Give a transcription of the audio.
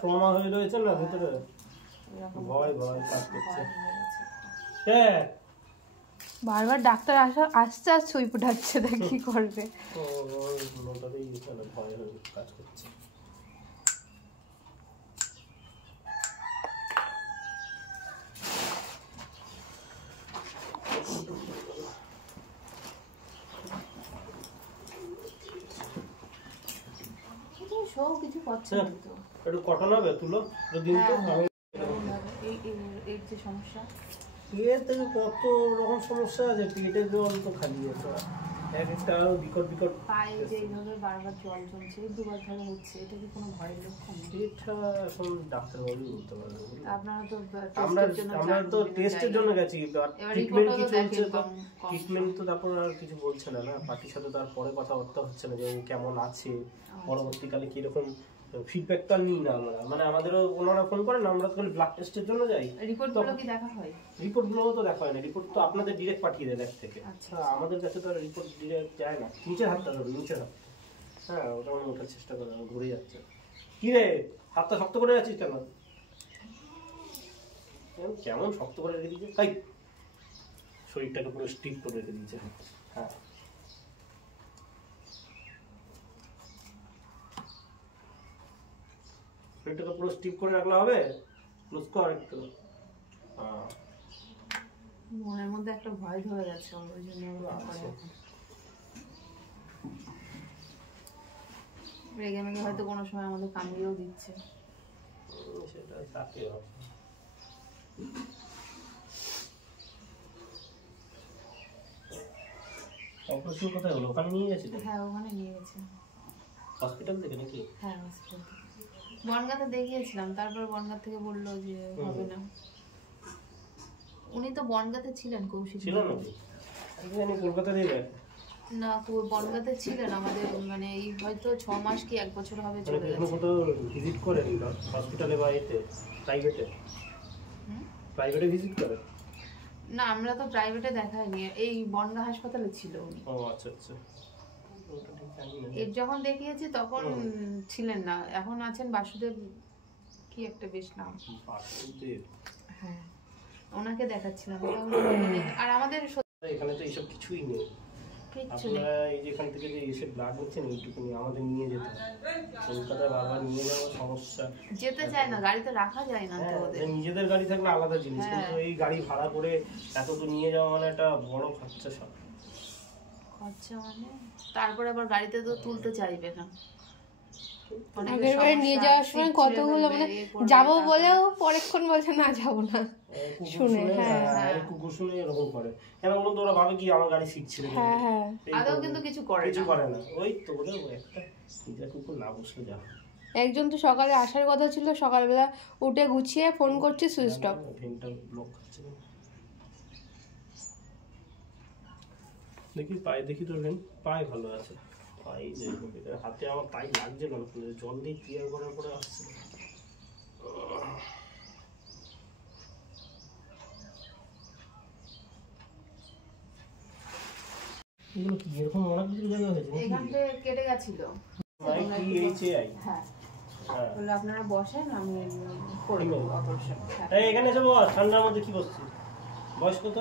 Trauma হয়ে রয়েছে না ভিতরে, ভয় ভয় কাজ করছে। বারবার ডাক্তার আসছে আর সুই ফুটাচ্ছে, দেখ কি করবে। ভয় হয়ে কাজ করছে। কিছু করছে না তো, একটু কটন হবে তুলো দিন তো। এই যে সমস্যা, পেটে কত রকম সমস্যা আছে, পেটের জল তো খালি আছে, এক একটা বিকট বিকট পায়ে যে এইভাবে বারবার জল জমছে, দুবার ধরে হচ্ছে, এটা কি কোনো ভয়ের লক্ষণ? এটা এখন ডাক্তারবাবু বলতে পারবে। আপনারা তো আমরা তো টেস্টের জন্য গেছি, ট্রিটমেন্ট কি চলছে তো, ট্রিটমেন্ট তো তারপর আর কিছু বলছে না, পার্টির সাথে তার পরে কথাবার্তা হচ্ছে না যে কেমন আছে, পরবর্তীকালে কিরকম ফিডব্যাক তো নিই না আমরা, মানে আমাদেরও ওনারা ফোন করেন, আমরা তো ব্লাড টেস্টের জন্য যাই। রিপোর্টগুলো কি দেখা হয়? রিপোর্টগুলো তো দেখা হয় না, রিপোর্ট তো আপনাদের ডিরেক্ট পাঠিয়ে দেয় ল্যাব থেকে। আচ্ছা, আমাদের কাছে তো রিপোর্ট ডিরেক্ট যায় না। নিচের হাতটা ধরো, নিচের হাত, হ্যাঁ ওটা আমি ওঠার চেষ্টা করি, ঘুরে যাচ্ছে। কি রে হাতটা শক্ত করে আছিস কেন? কেমন শক্ত করে রেখে দিয়েছে, তাই শরীরটাকে পুরো স্টিফ করে রেখে দিয়েছে। হ্যাঁ শরীরটাকে পুরো স্টিফ করে রাখলে হবে, লুজ কর একটু। মনের মধ্যে একটা ভয় ধরে গেছে, ওই জন্য রেগে মেগে হয়তো কোনো সময় আমাদের কামড়িয়েও দিচ্ছে। সেটা থাকে। অপারেশন কোথায় হলো? ওখানে নিয়ে গেছিল? হ্যাঁ ওখানে নিয়ে গেছে। হসপিটাল থেকে নাকি? হ্যাঁ হসপিটাল থেকে। বনগাঁতে দেখিয়েছিলাম, তারপর বনগাঁ থেকে বললো যে হবে না। উনি তো বনগাঁতে ছিলেন, কৌশিক ছিল নাকি? আমি কলকাতা দিয়ে না, বনগাঁতে ছিলেন আমাদের, মানে এই হয়তো 6 মাস কি 1 বছর হবে চলে গেছে। কত ভিজিট করেন হসপিটালে বা এতে প্রাইভেটে? প্রাইভেটে ভিজিট করেন? না আমরা তো প্রাইভেটে দেখাইনি, এই বনগাঁ হাসপাতালে ছিল উনি। ও আচ্ছা আচ্ছা। এর যখন দেখিয়েছি তখন ছিলেন না, এখন আছেন বাসুদেব কি একটা বেশ নাম। বাসুদেব? হ্যাঁ ওনাকে দেখাচ্ছিলাম। আর আমাদের এখানে তো এইসব কিছুই নেই। আপনারা এই যে এখান থেকে যে এসে ব্লাড নিচ্ছেন এইটুকুনি আমাদের নিয়ে যেতে, কলকাতায় বারবার নিয়ে যাওয়ার সমস্যা, যেতে চায় না, গাড়িতে রাখা যায় না তো ওদের। নিজেদের গাড়ি থাকলে আলাদা জিনিস, কিন্তু এই গাড়ি ভাড়া করে এত দূর নিয়ে যাওয়া মানে একটা বড় খরচা। সব খরচা মানে তারপর আবার গাড়িতে তো তুলতে চাইবে না। আগের বারে নিয়ে যাওয়ার সময় কতগুলো মানে যাবো বলেও পরেক্ষণ বলছে না যাবো না, শুনে। হ্যাঁ কুকুর শুনে এরকম করে কেন বলুন তো, ওরা ভাবে কি আমার গাড়ি শিখছিল। হ্যাঁ হ্যাঁ আদৌ কিন্তু কিছু করে না, ওই তো ওদের একটা নিজের কুকুর না বসলে যা। একজন তো সকালে আসার কথা ছিল, সকালবেলা উঠে গুছিয়ে ফোন করছে সুইচ অফ। ভেনটা ব্লক হচ্ছে। দেখি পায়ে, দেখি তোর ভেন পায়ে ভালো আছে, পায়ে হাতে আমার পায়ে লাগছে না, জল দিয়ে ক্লিয়ার করার পরে আসছে। এগুলো কি এরকম অনেক কিছু জায়গা হয়েছে? এখানটা কেটে গেছিল। হ্যাঁ বলে আপনারা বসেন, আমি করে দেব অপারেশন। এখানে এসে বস, ঠান্ডার মধ্যে কি বসছিস? বয়স কত?